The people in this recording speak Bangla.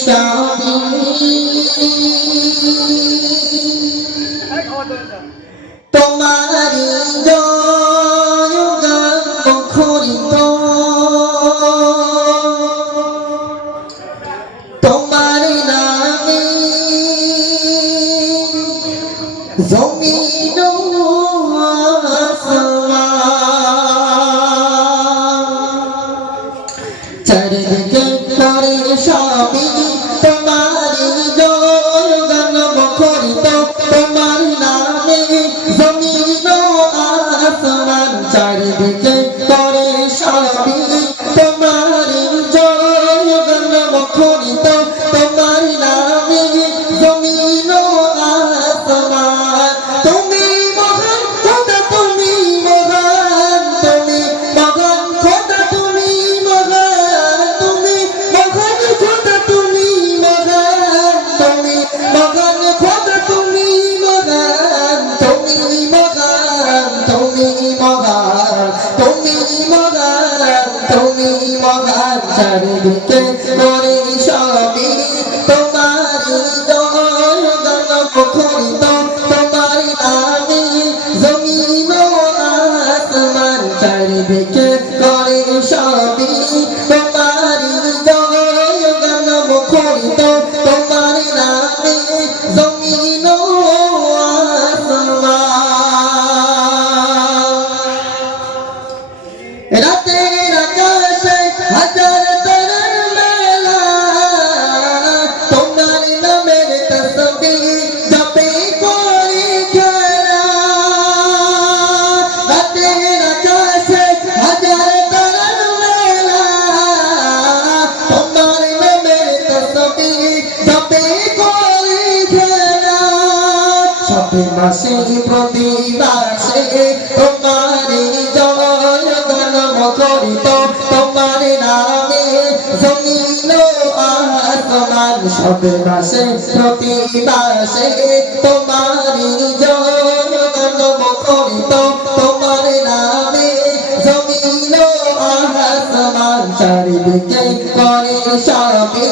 সবই তোমারি জয়গান মুখরিত তোমার নামে জমিন চারিদিকে করে সবই তোমারি জয়গান মুখরিত তোমার নামে জমিন আসমান চারিদিকে করে সবই তোমারি জয়গান মুখরিত তোমার নামে জমিন আসমান তুমি মহান খোদা তুমি মহান তুমি মহান খোদা তুমি মহান তুমি মহান খোদা তুমি মহান তুমি মহান খোদা তুমি মহান তুমি মহান তুমি মহান তুমি মহান তুমি মহান চারিদিকে করে সবই তোমারি জয়গান মুখরিত তোমার নামে জমিন আসমান চারিদিকে করে সবই তোমারি জয়গান মুখরিত তোমার নামে জমিন আসমান রাতের আকাশে হাজার তারার মেলা তোমার নামের তাসবিহ জপে করে খেলা রাতের আকাশে হাজার তারার মেলা তোমার নামের তাসবিহ জপে করে খেলা সবে মাসে প্রতি মাসে তোমারি জয়গান মুখরিত তোমার নামে জমিন আসমান সবে মাসে প্রতি মাসে তোমারি জয়গান মুখরিত তোমার নামে জমিন আসমান চারিদিকে করে সবই